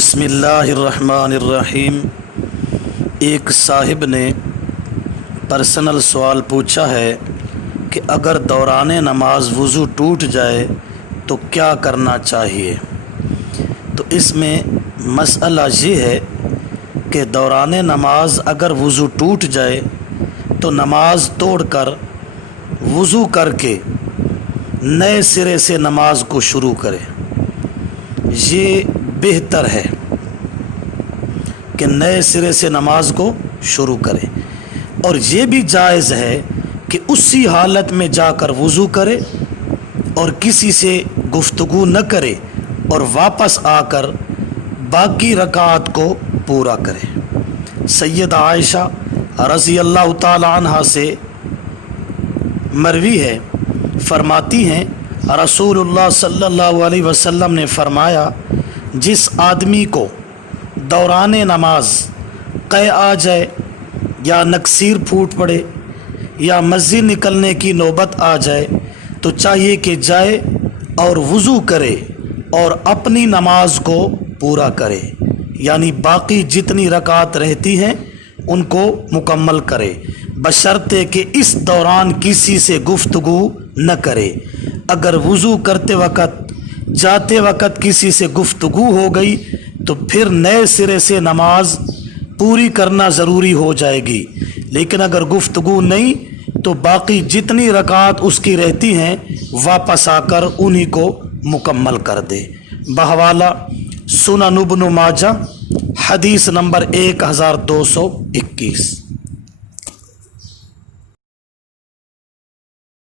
بسم اللہ الرحمن الرحیم۔ ایک صاحب نے پرسنل سوال پوچھا ہے کہ اگر دوران نماز وضو ٹوٹ جائے تو کیا کرنا چاہیے؟ تو اس میں مسئلہ یہ ہے کہ دوران نماز اگر وضو ٹوٹ جائے تو نماز توڑ کر وضو کر کے نئے سرے سے نماز کو شروع کرے۔ یہ بہتر ہے کہ نئے سرے سے نماز کو شروع کرے، اور یہ بھی جائز ہے کہ اسی حالت میں جا کر وضو کرے اور کسی سے گفتگو نہ کرے اور واپس آ کر باقی رکعات کو پورا کرے۔ سیدہ عائشہ رضی اللہ تعالی عنہا سے مروی ہے، فرماتی ہیں رسول اللہ صلی اللہ علیہ وسلم نے فرمایا، جس آدمی کو دوران نماز قے آ جائے یا نکسیر پھوٹ پڑے یا مزی نکلنے کی نوبت آ جائے تو چاہیے کہ جائے اور وضو کرے اور اپنی نماز کو پورا کرے، یعنی باقی جتنی رکعات رہتی ہیں ان کو مکمل کرے، بشرطے کہ اس دوران کسی سے گفتگو نہ کرے۔ اگر وضو کرتے وقت جاتے وقت کسی سے گفتگو ہو گئی تو پھر نئے سرے سے نماز پوری کرنا ضروری ہو جائے گی، لیکن اگر گفتگو نہیں تو باقی جتنی رکعات اس کی رہتی ہیں واپس آ کر انہی کو مکمل کر دے۔ بحوالہ سنن ابن ماجہ حدیث نمبر 1221۔